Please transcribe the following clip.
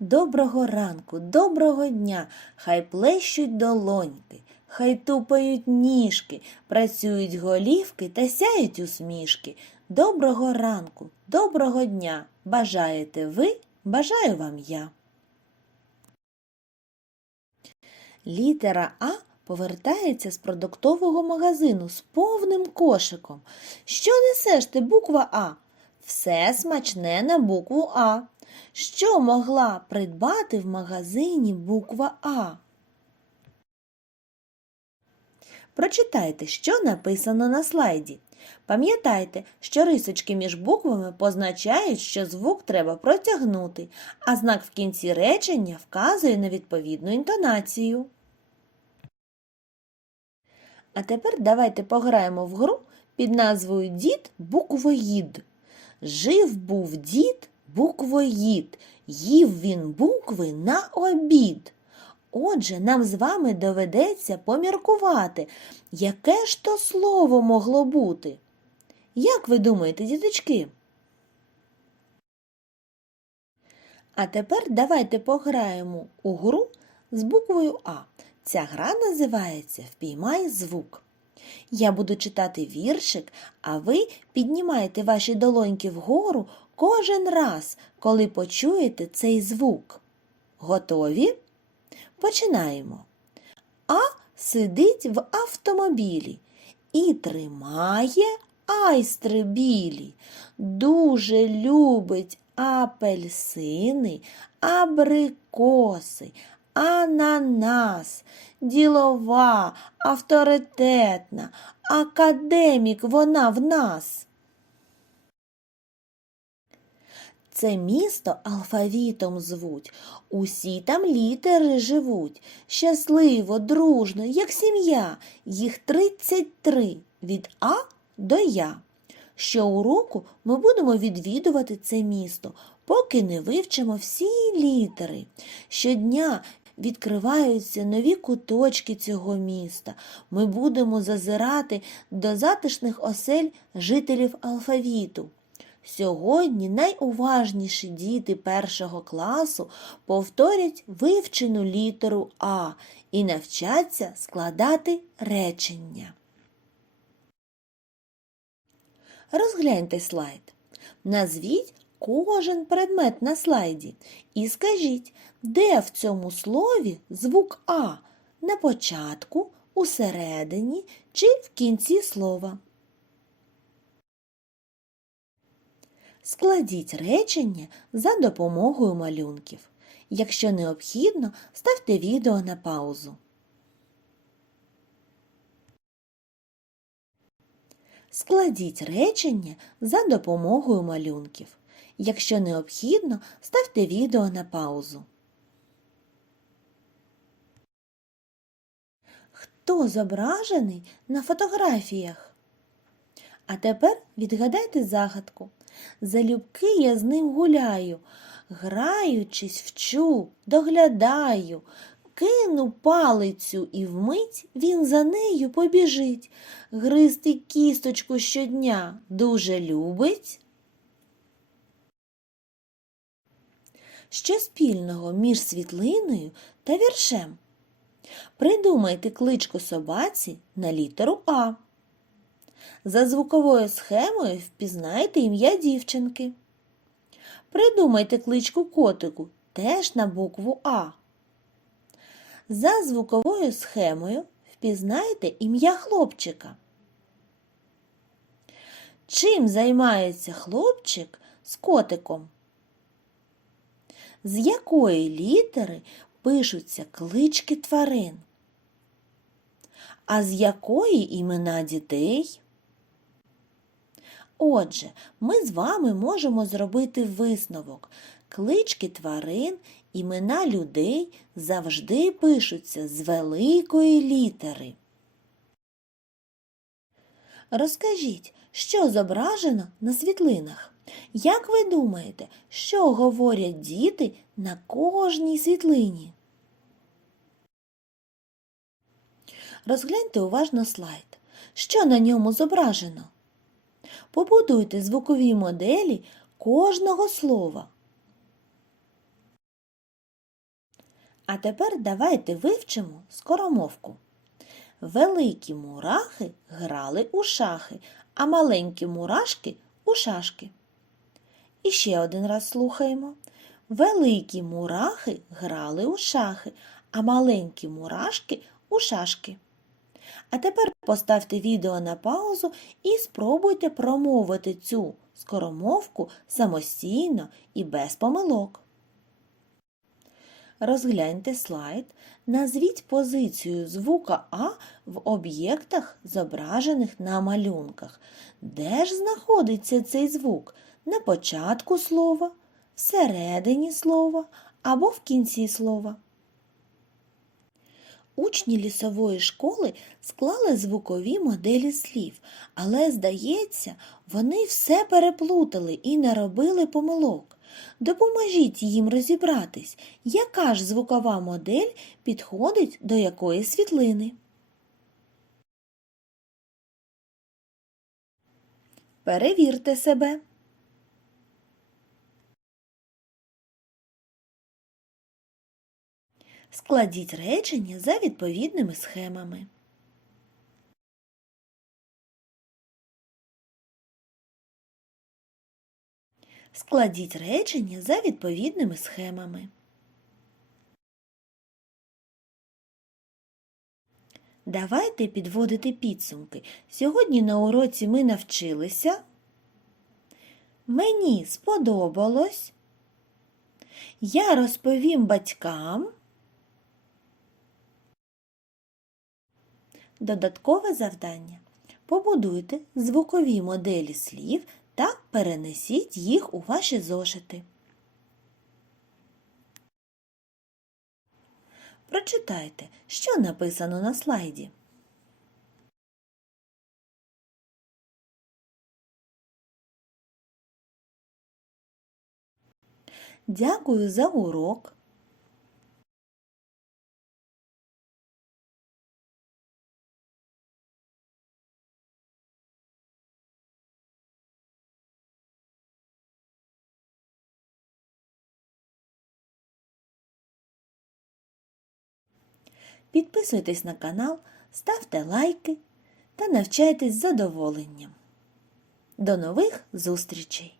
Доброго ранку, доброго дня, хай плещуть долоньки, хай тупають ніжки, працюють голівки та сяють усмішки. Доброго ранку, доброго дня. Бажаєте ви, бажаю вам я. Літера А повертається з продуктового магазину з повним кошиком. Що несеш ти, буква А? Все смачне на букву А. Що могла придбати в магазині буква А? Прочитайте, що написано на слайді. Пам'ятайте, що рисочки між буквами позначають, що звук треба протягнути, а знак в кінці речення вказує на відповідну інтонацію. А тепер давайте пограємо в гру під назвою Дід буквоїд. Жив був дід буквоїд, їв він букви на обід. Отже, нам з вами доведеться поміркувати, яке ж то слово могло бути. Як ви думаєте, діточки? А тепер давайте пограємо у гру з буквою А. Ця гра називається Впіймай звук. Я буду читати віршик, а ви піднімаєте ваші долоньки вгору кожен раз, коли почуєте цей звук. Готові? Починаємо. А сидить в автомобілі і тримає айстри білі. Дуже любить апельсини, абрикоси, ананас, ділова, авторитетна, академік вона в нас. Це місто алфавітом звуть, усі там літери живуть, щасливо, дружно, як сім'я, їх 33 від А до Я. Щоуроку ми будемо відвідувати це місто, поки не вивчимо всі літери. Щодня відкриваються нові куточки цього міста. Ми будемо зазирати до затишних осель жителів алфавіту. Сьогодні найуважніші діти першого класу повторять вивчену літеру А і навчаться складати речення. Розгляньте слайд. Назвіть кожен предмет на слайді і скажіть, де в цьому слові звук А на початку, усередині чи в кінці слова. Складіть речення за допомогою малюнків. Якщо необхідно, ставте відео на паузу. Складіть речення за допомогою малюнків. Якщо необхідно, ставте відео на паузу. Хто зображений на фотографіях? А тепер відгадайте загадку. Залюбки я з ним гуляю, граючись вчу, доглядаю, кину палицю і вмить він за нею побіжить. Гристи кісточку щодня дуже любить. Що спільного між світлиною та віршем? Придумайте кличку собаці на літеру А. За звуковою схемою впізнайте ім'я дівчинки. Придумайте кличку котику теж на букву А. За звуковою схемою впізнайте ім'я хлопчика. Чим займається хлопчик з котиком? З якої літери пишуться клички тварин? А з якої імена дітей? Отже, ми з вами можемо зробити висновок. Клички тварин, імена людей завжди пишуться з великої літери. Розкажіть, що зображено на світлинах? Як ви думаєте, що говорять діти на кожній світлині? Розгляньте уважно слайд. Що на ньому зображено? Побудуйте звукові моделі кожного слова. А тепер давайте вивчимо скоромовку. Великі мурахи грали у шахи, а маленькі мурашки у шашки. І ще один раз слухаємо. Великі мурахи грали у шахи, а маленькі мурашки у шашки. А тепер поставте відео на паузу і спробуйте промовити цю скоромовку самостійно і без помилок. Розгляньте слайд, назвіть позицію звука А в об'єктах, зображених на малюнках. Де ж знаходиться цей звук? На початку слова, всередині слова або в кінці слова. Учні лісової школи склали звукові моделі слів, але, здається, вони все переплутали і наробили помилок. Допоможіть їм розібратись, яка ж звукова модель підходить до якої світлини. Перевірте себе. Складіть речення за відповідними схемами. Складіть речення за відповідними схемами. Давайте підводити підсумки. Сьогодні на уроці ми навчилися. Мені сподобалось. Я розповім батькам. Додаткове завдання. Побудуйте звукові моделі слів та перенесіть їх у ваші зошити. Прочитайте, що написано на слайді. Дякую за урок. Підписуйтесь на канал, ставте лайки та навчайтесь задоволенням. До нових зустрічей!